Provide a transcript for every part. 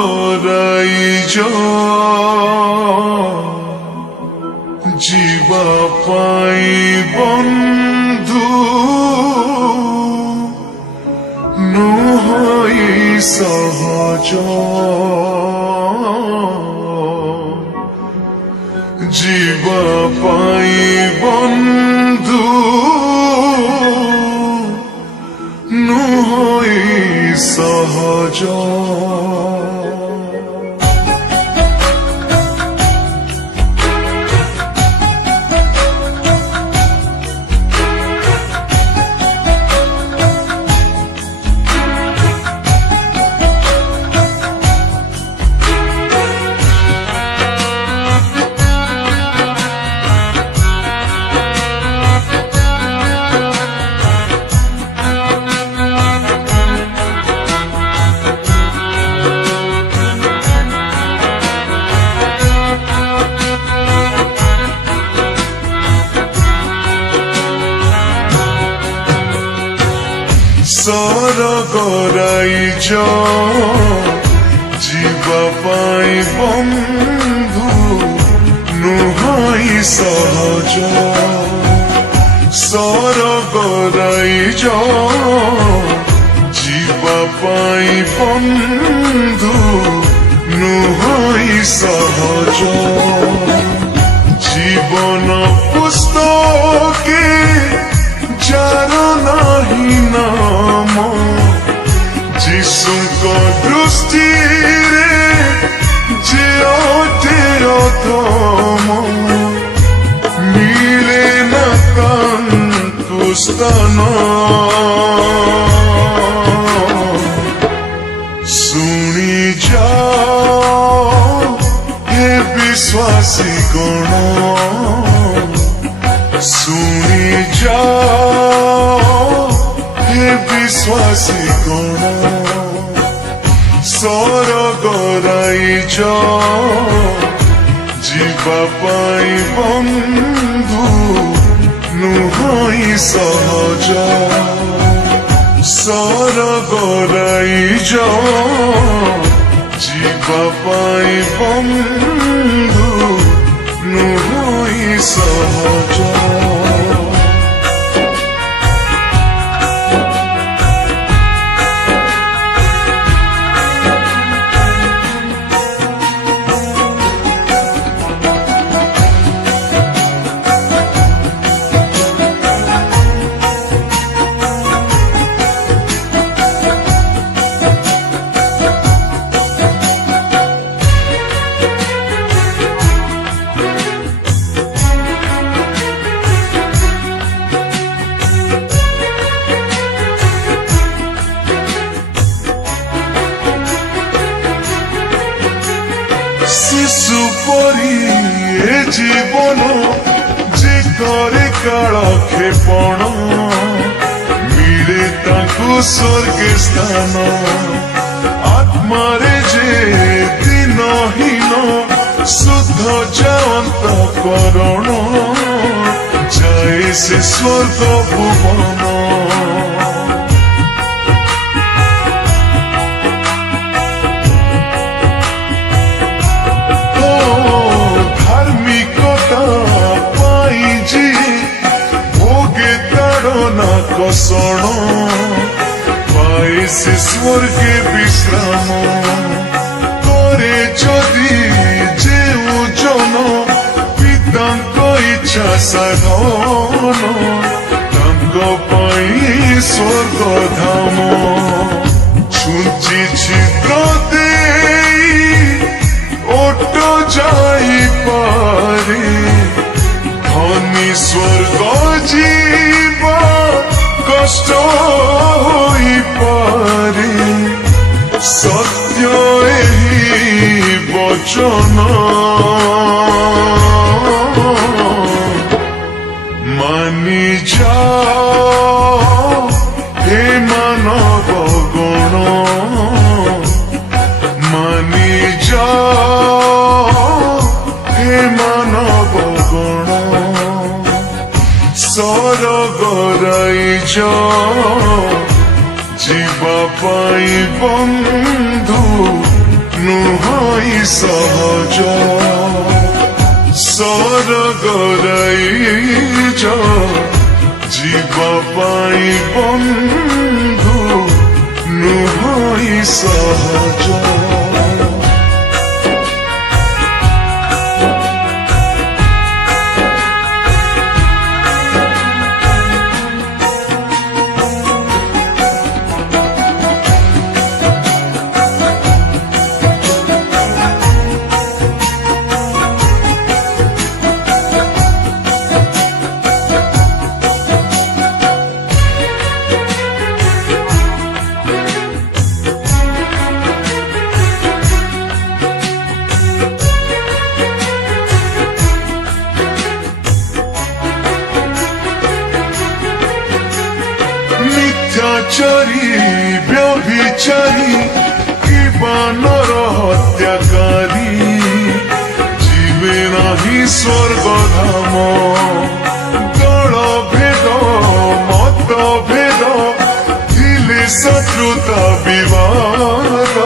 ସରଗରାଇଜ ଯିବା ପାଇଁ ବନ୍ଧୁ ନୁହଁଇ ସହଜ ଯିବା ପାଇଁ ବନ୍ଧୁ ନୁହଁଇ ସହଜ ସରଗରାଇଜ ଯିବା ପାଇଁ ବନ୍ଧୁ ନୁହଁଇ ସହଜ ସରଗରାଇଜ ଯିବା ପାଇଁ ବନ୍ଧୁ ନୁହଁଇ ସହଜ ଜୀବନ ପୁସ୍ତକେ ଯାର ନାହିଁ ନାମ ଯୀଶୁଙ୍କ ଦୃଷ୍ଟିରେ ଯେ ଅଟେ ଅଧମ ମିଳେ ନା ତାଙ୍କୁ ସ୍ଥାନ ଶୁଣି ଯାଅ ହେ ବିଶ୍ୱାସୀ ଗଣ ଶୁଣି ଯାଅ ହେ ବିଶ୍ୱାସୀ ଗଣ ସରଗରାଇଜ ଯିବା ପାଇଁ ବନ୍ଧୁ ନୁହଁଇ ସହଜ ସରଗରାଇଜ ଯିବା ପାଇଁ ବନ୍ଧୁ ନୁହଁଇ ସହଜ শিশু পরি এ জীবন যে করে কালক্ষেপণ মিলে তাঁকু স্বর্গে স্থান আত্মারে যে দিনহীন শুদ্ধ যান্ত করণ যায় সে স্বর্গ ভুবন কষণ পায় সে স্বর্গে বিশ্রাম করে যদি যেউ জন পিতাঙ্ক ইচ্ছা সাধন তাঙ্ক পাই স্বর্গধাম ছুঞ্চি ছিদ্র দেই ওট যাইপারে ধনী স্বর্গ জীবা কষ্ট হইপারে সত্য এই বচন মানি যাও হে মানব গণ মানি যাও হে মানব গণ ସରଗରାଇଜ ଯିବା ପାଇଁ ବନ୍ଧୁ ନୁହଁଇ ସହଜ ସରଗରାଇଜ ଯିବା ପାଇଁ ବନ୍ଧୁ ନୁହଁଇ ସହଜ। মিথ্যাচারী ব্যভিচারী কিবা নর হত্যাকারী জীবে নাহি স্বর্গধাম দଳ ভেদ মত ভেদ ଥିଲେ শত্রুতা বিবাদ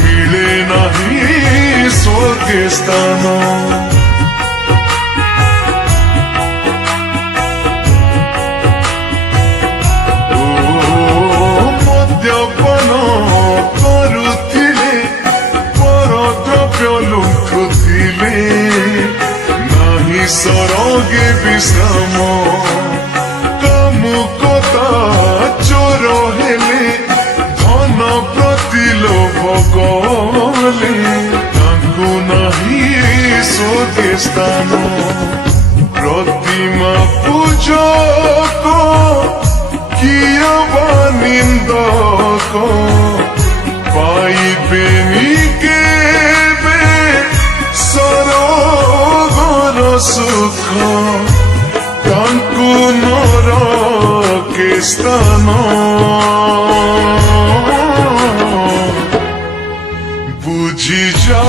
মিলে নাহি স্বর্গে স্থান। সরগে বিশ্রাম কামুকতা চোর হেলে ধন প্রতি লোভ কলে তাঙ্কু নাহি স্বর্গে স্থান। ପ୍ରତିମା ପୂଜକ କିଏ ବା ନିନ୍ଦକ ପାଇବେନି କେବେ ସରଗର ସୁଖ ତାଙ୍କୁ ନରକେ ସ୍ଥାନ। ବୁଝିଯାଅ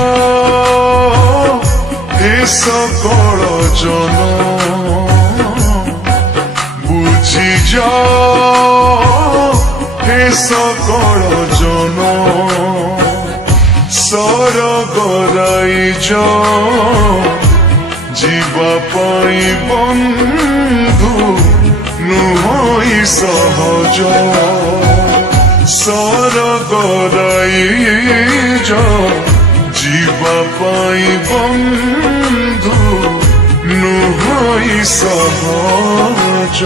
ଏ ସକଳ ଜନ ବୁଝିଯାଅ ଏ ସକଳ ଜନ ସରଗରାଇଜ ଯିବା ପାଇଁ ବନ୍ଧୁ ନୁହଁଇ ସହଜ ସରଗରାଇଜ ଯିବା ପାଇଁ ବନ୍ଧୁ ନୁହଁଇ ସହଜ।